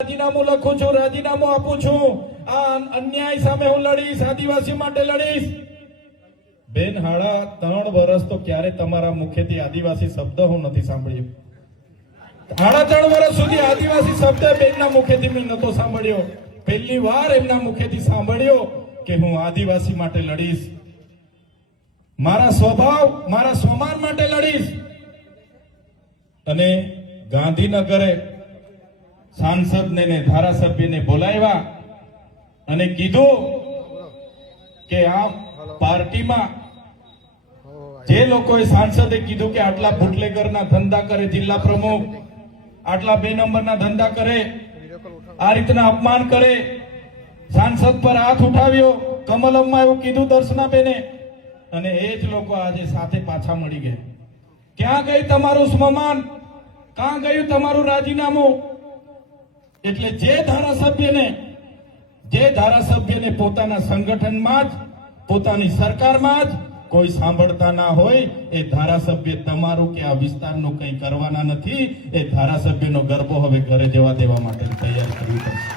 રાજીનામું લખું છું, રાજીનામું આપું છું, આ અન્યાય સામે હું લડીશ, આદિવાસી માટે લડીશ. બેન હાડા 3 વર્ષ તો ક્યારે તમારા મુખેથી આદિવાસી શબ્દ હું નથી સાંભળ્યો. 3.5 વર્ષ સુધી આદિવાસી શબ્દ બેનના મુખેથી મેં નતો સાંભળ્યો. પહેલી વાર એમના મુખેથી સાંભળ્યો કે હું આદિવાસી માટે લડીશ, મારા સ્વભાવ મારા સ્વમાન માટે લડીશ. અને ગાંધીનગરે સાંસદને ને ધારાસભ્યને બોલાવ્યા અને કીધું કે આ પાર્ટીમાં જે લોકોએ સાંસદે કીધું કે આટલા બુટલેગરના ધંધા કરે જિલ્લા પ્રમુખ, આટલા 2 નંબરના ધંધા કરે, આ રીતના અપમાન કરે, સાંસદ પર હાથ ઉઠાવ્યો, કમલમમાં એવું કીધું દર્શનાબેને, અને એ જ લોકો આજે સાથે પાછા મળી ગયા. ક્યાં ગઈ તમારું સ્વમાન? ક્યાં ગયું તમારું રાજીનામું? એટલે જે ધારાસભ્યને પોતાના સંગઠનમાં જ પોતાની સરકારમાં જ કોઈ સાંભળતા ના હોય, એ ધારાસભ્ય તમારું કે આ વિસ્તારનું કંઈ કરવાના નથી. એ ધારાસભ્યનો ગરબો હવે ઘરે જવા દેવા માટે તૈયાર કરવું પડશે.